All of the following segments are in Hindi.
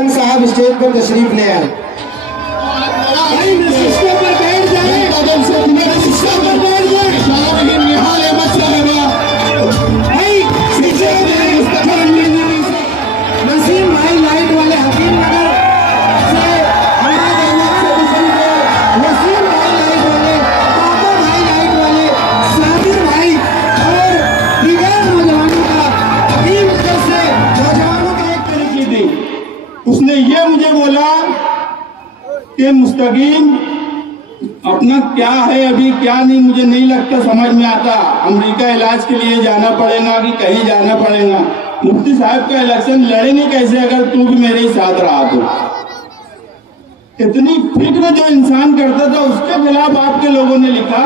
हसन साहब स्टेज पर तशरीफ ले आए। नसीम भाई लाइट वाले हकीम नगर से, वसीम भाई लाइट वाले, पापा भाई लाइट वाले, साबिर भाई और दीगर नौजवानों का हकीम नगर से नौजवानों का एक तरीके दी। उसने ये मुझे बोला कि मुस्तकीम अपना क्या है अभी क्या नहीं मुझे नहीं लगता समझ में आता, अमेरिका इलाज के लिए जाना पड़ेगा कि कहीं जाना पड़ेगा। मुफ्ती साहब का इलेक्शन लड़ेंगे कैसे अगर तू भी मेरे ही साथ रहा तो। इतनी फिक्र जो इंसान करता था उसके खिलाफ आपके लोगों ने लिखा,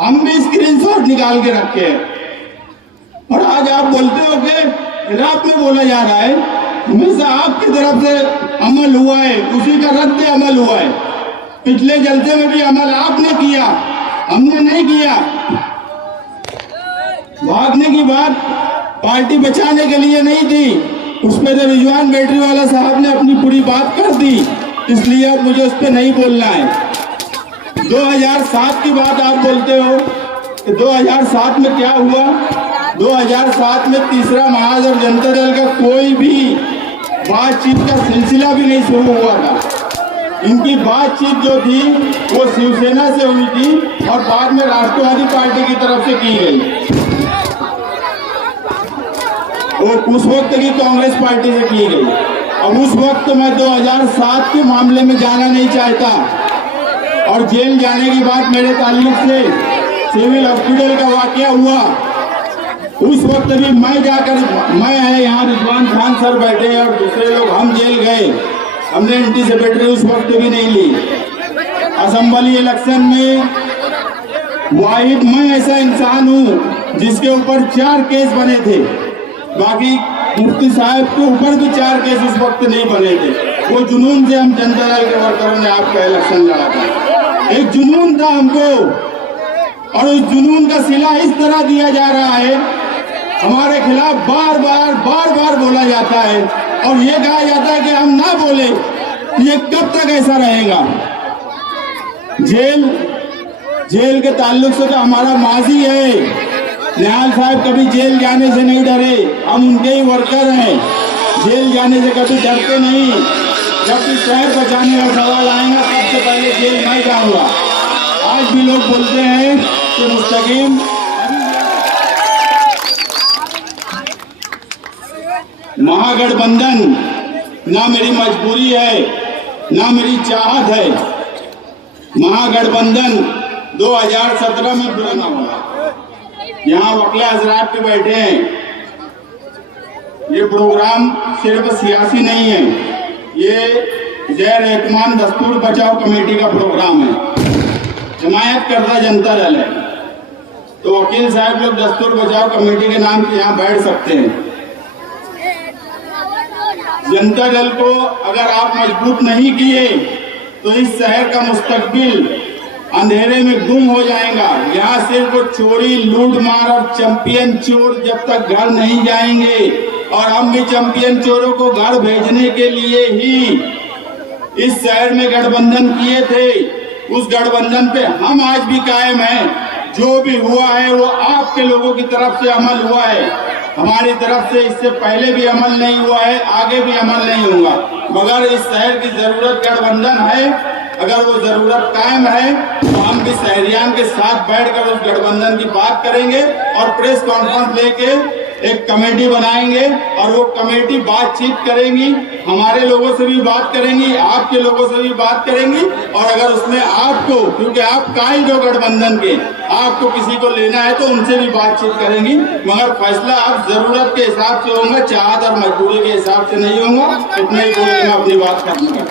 हम भी स्क्रीनशॉट निकाल के रखे हैं और आज आप बोलते हो कि खिलाफ में बोला जा रहा है। हमेशा आपकी तरफ से अमल हुआ है, उसी का रद्द अमल हुआ है। पिछले जलसे में भी अमल आपने किया, हमने नहीं किया। भागने की बात पार्टी बचाने के लिए नहीं थी, उस पर तो रिजवान बैटरी वाला साहब ने अपनी पूरी बात कर दी, इसलिए अब मुझे उस पर नहीं बोलना है। 2007 की बात आप बोलते हो कि 2007 में क्या हुआ। 2007 में तीसरा महाजन जनता दल का कोई भी बातचीत का सिलसिला भी नहीं शुरू हुआ था। इनकी बातचीत जो थी वो शिवसेना से हुई थी और बाद में राष्ट्रवादी पार्टी की तरफ से की गई और उस वक्त की कांग्रेस पार्टी से की गई। अब उस वक्त मैं 2007 के मामले में जाना नहीं चाहता और जेल जाने की बात मेरे ताल्लुक से सिविल हॉस्पिटल का वाकया हुआ। उस वक्त भी मैं है यहाँ रिजवान खान सर बैठे और दूसरे लोग, हम जेल गए, हमने एंटीसिपेटरी उस वक्त भी नहीं ली। असेंबली इलेक्शन में वाहिद मैं ऐसा इंसान हूँ जिसके ऊपर 4 केस बने थे, बाकी मुफ्ती साहब के ऊपर भी 4 केस उस वक्त नहीं बने थे। वो जुनून से हम जनता दल के वर्करों ने आपका इलेक्शन लड़ा था, एक जुनून था हमको और उस जुनून का सिला इस तरह दिया जा रहा है, हमारे खिलाफ बार बार बोला जाता है और ये कहा जाता है कि हम ना बोले। ये कब तक ऐसा रहेगा। जेल के ताल्लुक से तो हमारा माजी है, निहाल साहब कभी जेल जाने से नहीं डरे, हम उनके ही वर्कर हैं, जेल जाने से कभी डरते नहीं। जब भी शहर बचाने का सवाल आएगा सबसे पहले जेल मैं जाऊंगा। आज भी लोग बोलते हैं कि मुस्तकीम महागठबंधन ना मेरी मजबूरी है ना मेरी चाहत है। महागठबंधन 2017 में बुलाना होगा। यहाँ वकला हजरात पे बैठे हैं, ये प्रोग्राम सिर्फ सियासी नहीं है, ये ज़ैर एतमान दस्तूर बचाओ कमेटी का प्रोग्राम है, हिमायत करता जनता दल है। तो वकील साहब लोग दस्तूर बचाओ कमेटी के नाम से यहाँ बैठ सकते हैं। जनता दल को अगर आप मजबूत नहीं किए तो इस शहर का मुस्तकबिल अंधेरे में गुम हो जाएगा। यहाँ सिर्फ चोरी लूट मार और चैंपियन चोर जब तक घर नहीं जाएंगे, और हम भी चैंपियन चोरों को घर भेजने के लिए ही इस शहर में गठबंधन किए थे। उस गठबंधन पे हम आज भी कायम हैं। जो भी हुआ है वो आपके लोगों की तरफ से अमल हुआ है, हमारी तरफ से इससे पहले भी अमल नहीं हुआ है, आगे भी अमल नहीं होगा। मगर इस शहर की जरूरत गठबंधन है, अगर वो जरूरत कायम है तो हम भी शहरियान के साथ बैठकर उस गठबंधन की बात करेंगे और प्रेस कॉन्फ्रेंस लेके एक कमेटी बनाएंगे और वो कमेटी बातचीत करेंगी, हमारे लोगों से भी बात करेंगी, आपके लोगों से भी बात करेंगी। और अगर उसमें आपको, क्योंकि आप कायल जो गठबंधन के, आपको किसी को लेना है तो उनसे भी बातचीत करेंगी, मगर फैसला आप जरूरत के हिसाब से होगा, चाहत और मजबूरी के हिसाब से नहीं होगा। इतना ही बोल मैं अपनी बात करूंगा।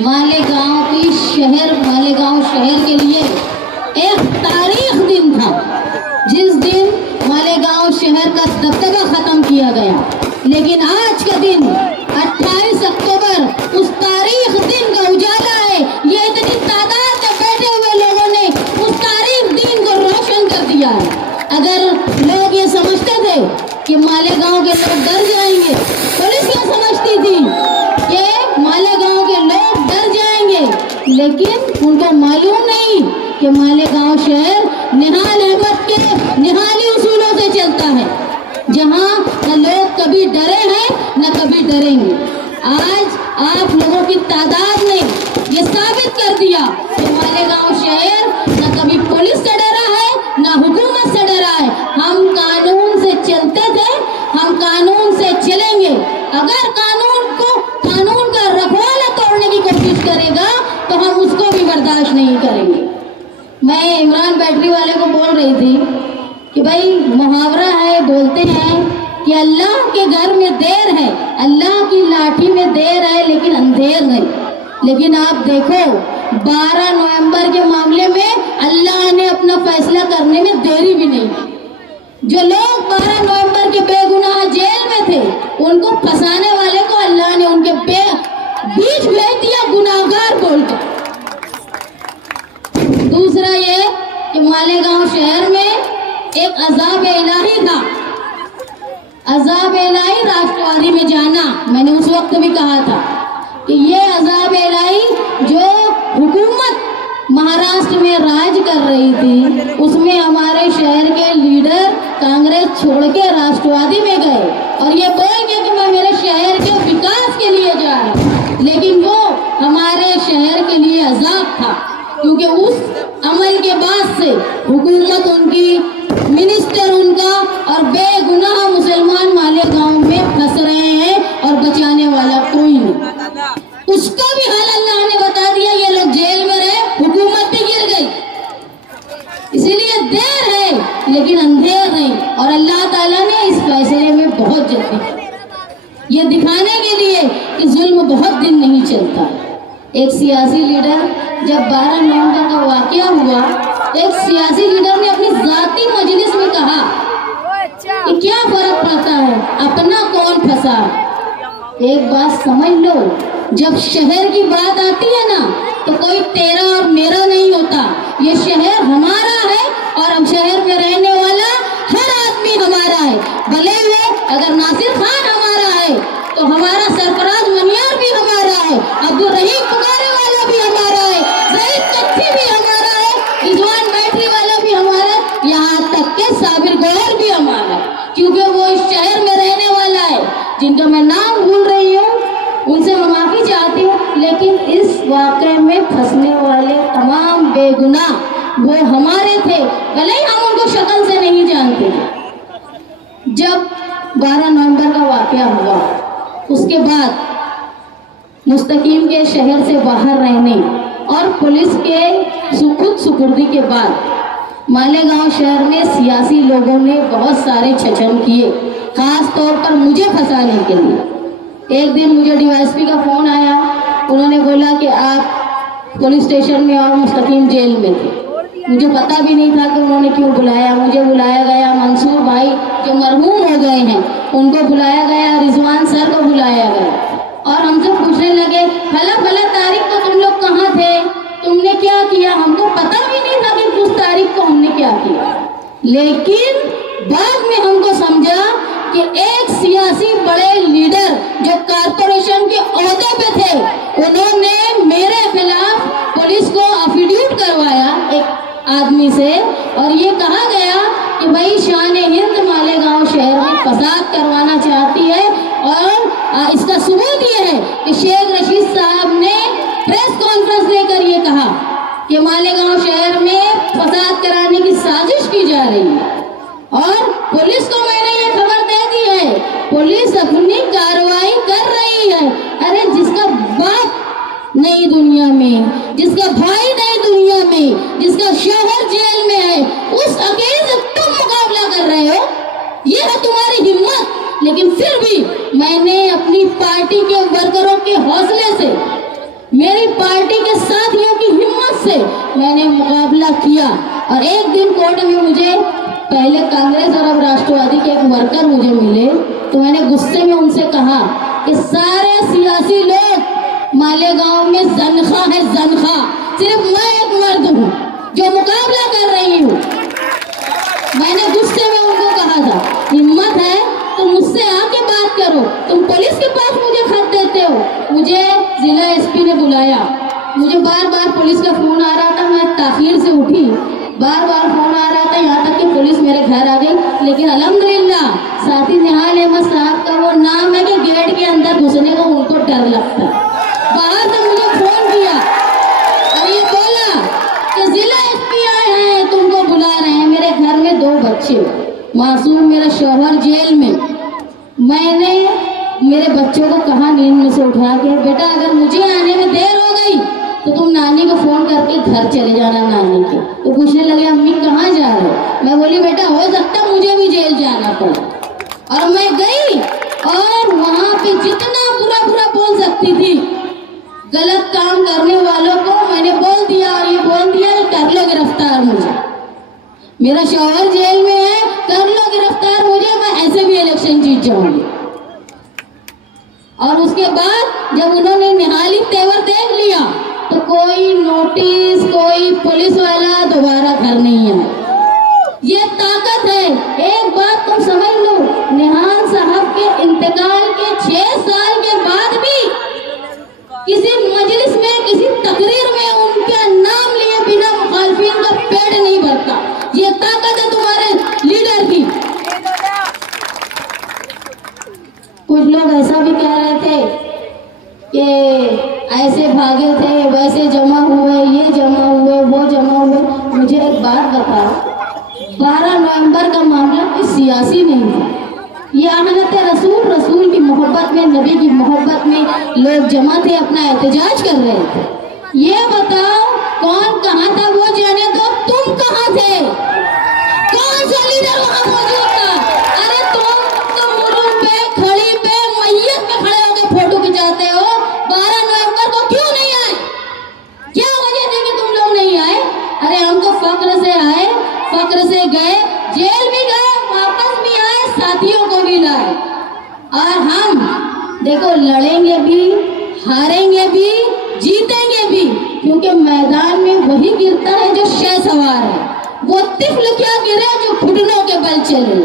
मालेगांव शहर के लिए एक तारीख दिन था जिस दिन मालेगांव शहर का दबदबा खत्म किया गया, लेकिन आज का दिन 28 अक्टूबर उस तारीख दिन का उजाला है। ये इतनी तादाद में बैठे हुए लोगों ने उस तारीख दिन को रोशन कर दिया है। अगर लोग ये समझते थे कि मालेगांव के लोग डर जाएंगे, पुलिस क्या समझती थी लेकिन उनको मालूम नहीं कि मालेगांव शहर निहाल अहमद के निहाली उसूलों से चलता है, जहां न लोग कभी डरे हैं न कभी डरेंगे। आज आप लोगों की तादाद ने ये साबित कर दिया कि मालेगांव शहर न कभी पुलिस से डरा है न हुकूमत से डरा है। हम कानून से चलते थे, हम कानून से चलेंगे। अगर कानून का रखवाला तोड़ने की कोशिश करेगा तो हम उसको भी बर्दाश्त नहीं करेंगे। मैं इमरान बैटरी वाले को बोल रही थी कि भाई मुहावरा है, बोलते हैं कि अल्लाह के घर में देर है, अल्लाह की लाठी में देर है लेकिन अंधेर नहीं। लेकिन आप देखो 12 नवंबर के मामले में अल्लाह ने अपना फैसला करने में देरी भी नहीं की। जो लोग 12 नवंबर के बेगुनाह जेल में थे उनको फंसाने वाले को अल्लाह ने उनके बीच भेज दिया गुनाहगार बोलकर। दूसरा ये कि मालेगांव शहर में एक अजाब इलाही था, अजाब इलाही राष्ट्रवादी में जाना। मैंने उस वक्त भी कहा था कि ये अजाब इलाही जो हुकूमत महाराष्ट्र में राज कर रही थी, उसमें हमारे शहर के लीडर कांग्रेस छोड़ के राष्ट्रवादी में गए और ये बोल के कि मैं मेरे शहर के विकास के लिए जा रहा हूँ, लेकिन वो हमारे शहर के लिए अजाब था, क्योंकि उस अमल के बाद से हुकूमत उनकी, मिनिस्टर उनका और बेगुनाह मुसलमान मालेगांव में फंस रहे हैं और बचाने वाला कोई नहीं। उसको भी हाल अल्लाह ने बता दिया, ये लोग जेल में रहे, हुकूमत भी गिर गई। इसीलिए देर है लेकिन अंधेर नहीं, और अल्लाह ताला ने इस फैसले में बहुत जल्दी ये दिखाने के लिए कि जुल्म बहुत दिन नहीं चलता। एक सियासी लीडर, जब 12 नवंबर का वाकया हुआ, एक सियासी लीडर ने अपनी जाती मजलिस में कहा कि क्या फर्क पड़ता है, अपना कौन फंसा। एक बात समझ लो, जब शहर की बात आती है ना तो कोई तेरा और मेरा नहीं होता। ये शहर हमारा है और हम शहर में रहने वाला हर आदमी हमारा है। भले हुए अगर नासिर खान हमारा है तो हमारा सरफराज मनियार भी हमारा है, अब्दुल रहीम पुकारे वाला भी हमारा है, ज़हीद कच्ची भी हमारा है, रिजवान बैटरी वाला भी हमारा है, यहाँ तक के साबिर गौहर भी हमारा है, क्योंकि वो इस शहर में रहने वाला है। जिनका मैं नाम भूल रही हूँ उनसे मैं माफी चाहती हूँ, लेकिन इस वाक़े में फंसने वाले तमाम बेगुनाह वो हमारे थे, भले ही हम उनको शक्ल से नहीं जानते थे। जब 12 नवंबर का वाक़या हुआ उसके बाद मुस्तकीम के शहर से बाहर रहने और पुलिस के खुद सुपुर्दी के बाद मालेगांव शहर में सियासी लोगों ने बहुत सारे छछन किए, खास तौर पर मुझे फंसाने के लिए। एक दिन मुझे डीवाईएसपी का फोन आया, उन्होंने बोला कि आप पुलिस स्टेशन में और मुस्तकीम जेल में थे। मुझे पता भी नहीं था कि उन्होंने क्यों बुलाया। मुझे बुलाया गया, मंसूर भाई जो मरहूम हो गए हैं उनको बुलाया गया, रिजवान सर को बुलाया गया और हमसे पूछने लगे फला फला तारीख को तुम लोग कहाँ थे, तुमने क्या किया। हमको पता भी नहीं था कि उस तारीख को हमने क्या किया, लेकिन बाद में हमको समझा कि एक सियासी बड़े लीडर जो कारपोरेशन के ओहदे पे थे, उन्होंने मेरे खिलाफ पुलिस को एफिडेविट करवाया एक आदमी से, और ये कहा गया कि भाई शान हिंद मालेगांव शहर में फसाद करवाना चाहती है। और इसका सबूत ये है कि शेख रशीद साहब ने प्रेस कॉन्फ्रेंस लेकर ये कहा कि मालेगांव शहर में फसाद कराने की साजिश की जा रही है, और पुलिस को मैंने ये खबर दे दी है, पुलिस अपनी कार्रवाई कर रही है। अरे जिसका बाप नहीं दुनिया में, जिसका भाई नहीं दुनिया में, जिसका शोहर जेल में है, उस अकेले से तुम मुकाबला कर रहे हो, ये है तुम्हारी हिम्मत। लेकिन फिर भी मैंने अपनी पार्टी के वर्करों के हौसले से, मेरी पार्टी के साथियों की हिम्मत से मैंने मुकाबला किया। और एक दिन कोर्ट में मुझे पहले कांग्रेस और अब राष्ट्रवादी के एक वर्कर मुझे मिले, तो मैंने गुस्से में उनसे कहा कि सारे सियासी लोग मालेगांव में जनखा है, जनखा, सिर्फ मैं एक मर्द हूँ जो मुकाबला कर रही हूँ। मैंने गुस्से में उनको कहा था, हिम्मत है तो मुझसे आके बात करो, तुम पुलिस के पास मुझे खत देते हो। मुझे जिला एसपी ने बुलाया मुझे बार बार पुलिस का फोन आ रहा था, मैं ताखीर से उठी, बार बार फोन आ रहा था, यहाँ तक कि पुलिस मेरे घर आ गई। लेकिन अल्हम्दुलिल्लाह साथी निहाल अहमद साहब का वो नाम है कि गेट के अंदर घुसने का उनको डर लगता है। बाहर से मुझे फोन किया और ये बोला कि जिला FBI है, तुमको बुला रहे हैं। मेरे घर में 2 बच्चे मासूम, मेरा शौहर जेल में। मैंने मेरे बच्चों को कहा नींद में से उठा के, बेटा अगर मुझे आने में देर हो गई तो तुम नानी को फोन करके घर चले जाना नानी के। तो पूछने लगे अम्मी कहाँ जा रहे हो? मैं बोली बेटा हो सकता मुझे भी जेल जाना पड़ा। और मैं गई और वहां पे जितना बुरा बुरा बोल सकती थी गलत काम करने वालों को मैंने बोल दिया, और ये बोल दिया कर लो गिरफ्तार मुझे, मेरा शौहर जेल में है, कर लो गिरफ्तार मुझे, मैं ऐसे भी इलेक्शन जीत जाऊंगी। और उसके बाद जब उन्होंने निहाली तेवर देख लिया तो कोई नोटिस, कोई पुलिस वाला दोबारा घर नहीं आया। ये ताकत है। एक बात तुम समझ लो, निहाल साहब के इंतकाल के 6 साल के बाद भी किसी मजलिस में, किसी तकरीर में उनके नाम लिए बिना मुखालफिन का पेट नहीं भरता। ये ताकत है तुम्हारे लीडर की। कुछ लोग ऐसा भी कह रहे थे कि ऐसे भागे थे, वैसे जमा हुए, ये जमा हुए, वो जमा हुए। मुझे एक बात बताओ, 12 नवंबर का मामला कोई सियासी नहीं था। ये आमनत रसूल की मोहब्बत में, नबी की मोहब्बत में लोग जमा थे, अपना एहतजाज कर रहे थे। ये बताओ कौन कहाँ था वो जाने दो, तुम कहाँ थे? कौन सा लीडर वहाँ मौजूद था? अरे तुम तो मुरुम पे, खड़ी पे, मैयत पे खड़े होकर फोटो खिंचाते हो। 12 नवंबर को क्यों नहीं आए? क्या वजह थी कि तुम लोग नहीं आए? अरे हम तो फक्र से आए, फक्र से गए, जेल भी गए, वापस भी आए, साथियों को भी लाए। और हम देखो लड़ेंगे भी, हारेंगे भी, जीतेंगे भी, क्योंकि मैदान में वही गिरता है जो शह सवार है। वो तिफल क्या गिरे जो घुटनों के बल चले।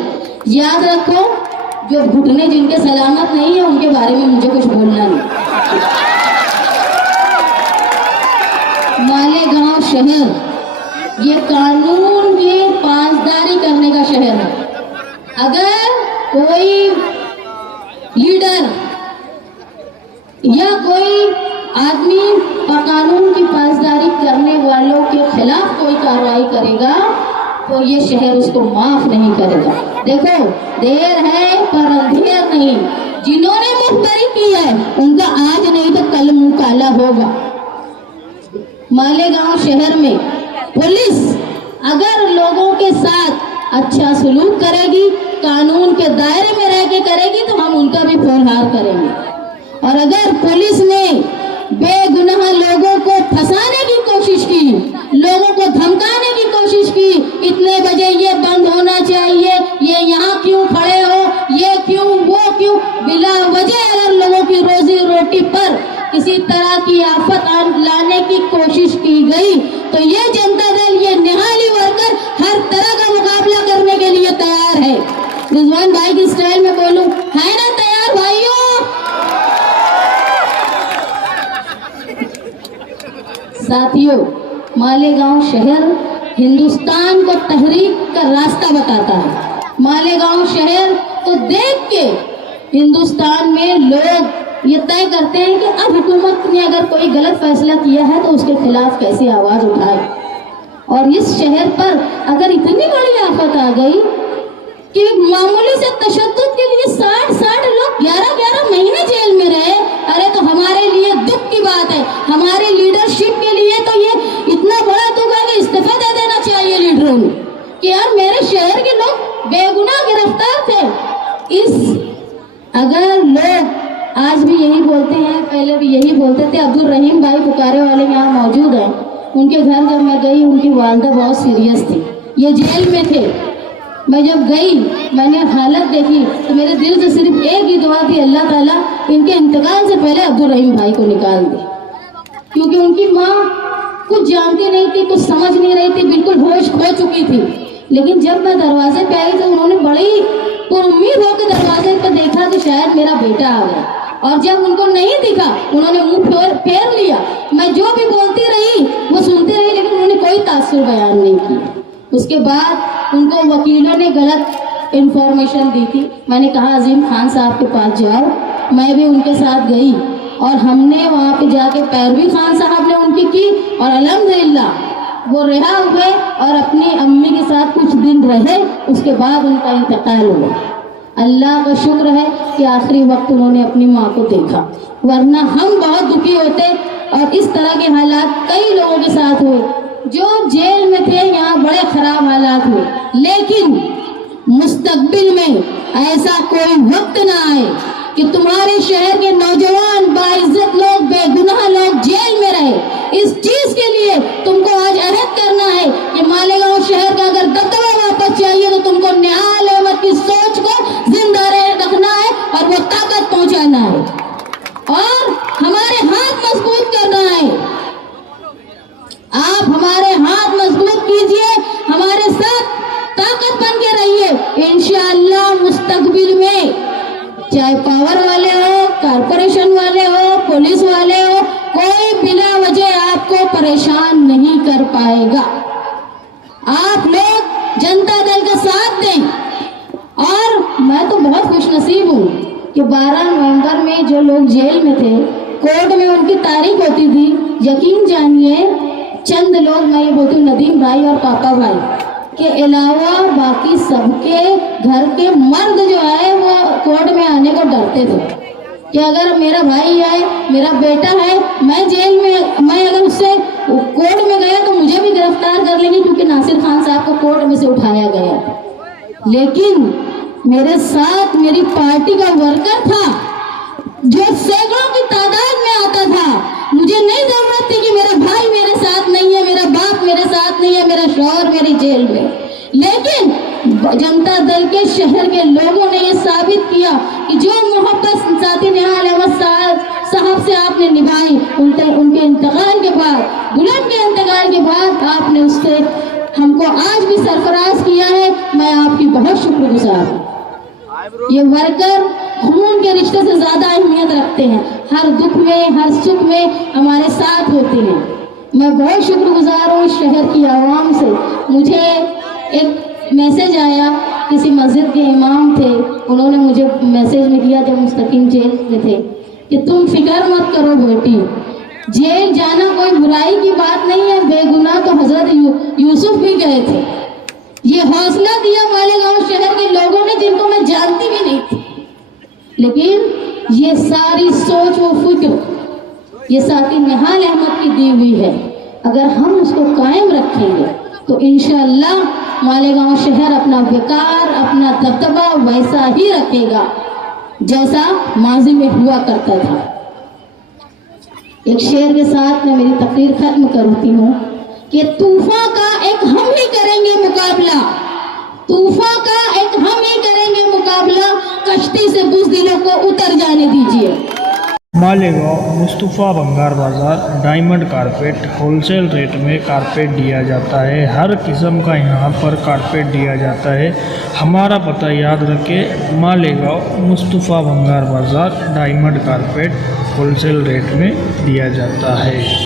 याद रखो, जो घुटने जिनके सलामत नहीं है उनके बारे में मुझे कुछ बोलना नहीं। मालेगांव शहर ये कानून की पासदारी करने का शहर है। अगर कोई लीडर या कोई आदमी कानून की पासदारी करने वालों के खिलाफ कोई कार्रवाई करेगा तो ये शहर उसको माफ नहीं करेगा। देखो देर है पर अंधेर नहीं। जिन्होंने मुखबरी की है उनका आज नहीं तो कल मुंह काला होगा। मालेगांव शहर में पुलिस अगर लोगों के साथ अच्छा सलूक करेगी, कानून के दायरे में रह के करेगी तो हम उनका भी फौरहार करेंगे। और अगर पुलिस ने बेगुनाह लोगों को फंसाने की कोशिश की, लोगों को धमकाने की कोशिश की, इतने बजे ये बंद होना चाहिए, ये यहाँ क्यों खड़े हो, ये क्यों, वो क्यों, बिला वजह अगर लोगों की रोजी रोटी पर किसी तरह की आफत लाने की कोशिश की गई तो ये जनता दल, ये निहाली वर्कर हर तरह का मुकाबला करने के लिए तैयार है। रिजवान भाई की स्टाइल में बोलूं, है ना तैयार भाइयों? साथियों, मालेगांव शहर हिंदुस्तान को तहरीक का रास्ता बताता है। मालेगांव शहर को देख के हिंदुस्तान में लोग ये तय करते हैं कि अब हुकूमत ने अगर कोई गलत फैसला किया है तो उसके खिलाफ कैसे आवाज उठाए। और इस शहर पर अगर इतनी बड़ी आफत आ गई कि मामूली से तशद्दुद के लिए 60 लोग 11 महीने जेल में रहे, अरे तो हमारे लिए दुख की बात है। हमारी लीडरशिप के लिए तो ये इतना बड़ा दुख है कि इस्तीफा दे देना चाहिए लीडरों ने कि यार मेरे शहर के लोग बेगुनाह गिरफ्तार थे। अगर लोग आज भी यही बोलते हैं, पहले भी यही बोलते थे। अब्दुल रहीम भाई पुकारे वाले यहाँ मौजूद हैं, उनके घर जब मैं गई उनकी वालदा बहुत सीरियस थी, ये जेल में थे। मैं जब गई मैंने हालत देखी तो मेरे दिल से सिर्फ एक ही दुआ थी, अल्लाह ताला इनके इंतकाल से पहले अब्दुल रहीम भाई को निकाल दे। क्योंकि उनकी माँ कुछ जानती नहीं थी, कुछ समझ नहीं रही थी, बिल्कुल होश खो चुकी थी। लेकिन जब मैं दरवाजे पे आई तो उन्होंने बड़ी उम्मीद होकर दरवाजे पर देखा तो शायद मेरा बेटा आ गया। और जब उनको नहीं दिखा उन्होंने मुंह फेर लिया। मैं जो भी बोलती रही वो सुनती रही, लेकिन उन्होंने कोई तासुर बयान नहीं किया। उसके बाद उनको वकीलों ने गलत इंफॉर्मेशन दी थी। मैंने कहा अजीम खान साहब के पास जाओ। मैं भी उनके साथ गई और हमने वहाँ पे जाके पैरवी खान साहब ने उनकी की और अल्हम्दुलिल्लाह वो रिहा हुए और अपनी अम्मी के साथ कुछ दिन रहे। उसके बाद उनका इंतकाल हुआ। अल्लाह का शुक्र है कि आखिरी वक्त उन्होंने अपनी माँ को देखा, वरना हम बहुत दुखी होते। और इस तरह के हालात कई लोगों के साथ हुए जो जेल में थे, यहाँ बड़े खराब हालात हुए। लेकिन मुस्तकबिल में ऐसा कोई वक्त ना आए कि तुम्हारे शहर के नौजवान बाइज्जत लोग, बेगुनाह लोग जेल में रहे। इस चीज के लिए तुमको आज अहद करना है कि मालेगांव शहर का अगर दबदबा वापस चाहिए तो तुमको निहाल अहमद की सोच को जिंदा रखना है और वो ताकत पहुंचाना है और हमारे हाथ मजबूत करना है। आप हमारे हाथ मजबूत कीजिए, हमारे साथ ताकत बन के रहिए। इंशाअल्लाह मुस्तकबिल में चाहे पावर वाले हो, कारपोरेशन वाले हो, पुलिस वाले हो, कोई बिना वजह आपको परेशान नहीं कर पाएगा। आप लोग जनता दल का साथ दें। और मैं तो बहुत खुशनसीब हूँ कि 12 नवंबर में जो लोग जेल में थे, कोर्ट में उनकी तारीख होती थी। यकीन जानिए चंद लोग, मैं ये बोलती हूँ नदीम भाई और पापा भाई के अलावा बाकी सबके घर के मर्द जो है वो कोर्ट में आने को डरते थे कि अगर मेरा भाई है, मेरा बेटा है, मैं जेल में, मैं अगर उससे कोर्ट में गया तो मुझे भी गिरफ्तार कर लेंगे, क्योंकि नासिर खान साहब को कोर्ट में से उठाया गया। लेकिन मेरे साथ मेरी पार्टी का वर्कर था जो सैकड़ों की तादाद में आता था। मुझे नहीं जरूरत थी कि मेरा भाई मेरे साथ नहीं है, मेरा बाप मेरे साथ नहीं है, मेरा शौहर मेरी जेल में। लेकिन जनता दल के शहर के लोगों ने ये साबित किया कि जो मोहब्बत साथी निहाल अहमद साहब से आपने निभाई, उनके इंतकाल के बाद, बुलंद के इंतकाल के बाद आपने उससे हमको आज भी सरफराज किया है। मैं आपकी बहुत शुक्रगुजार हूँ। ये वर्कर खून के रिश्ते से ज्यादा अहमियत रखते हैं, हर दुख में हर सुख में हमारे साथ होते हैं। मैं बहुत शुक्रगुजार हूँ शहर की आवाम से। मुझे एक मैसेज आया, किसी मस्जिद के इमाम थे, उन्होंने मुझे मैसेज में किया जब मुस्तकीम जेल में थे कि तुम फिक्र मत करो बेटी, जेल जाना कोई बुराई की बात नहीं है, बेगुनाह तो हजरत यूसुफ भी गए थे। ये हौसला दिया मालेगांव शहर के लोगों ने जिनको मैं जानती भी नहीं थी। लेकिन ये सारी सोच व फिक्र ये साथी निहाल अहमद की दी हुई है। अगर हम उसको कायम रखेंगे तो इंशाअल्लाह मालेगांव शहर अपना विकार, अपना दबदबा वैसा ही रखेगा जैसा माजी में हुआ करता था। एक शेर के साथ मैं मेरी तकरीर खत्म करती हूँ कि तूफान का एक हम ही करेंगे मुकाबला, तूफान का एक हम ही करेंगे मुकाबला, कश्ती से बुज़दिलों को उतर जाने दीजिए। मालेगांव मुस्तफ़ा भंगार बाज़ार डायमंड कारपेट होलसेल रेट में कारपेट दिया जाता है। हर किस्म का यहाँ पर कारपेट दिया जाता है। हमारा पता याद रखें, मालेगांव मुस्तफ़ा भंगार बाज़ार डायमंड कारपेट होलसेल रेट में दिया जाता है।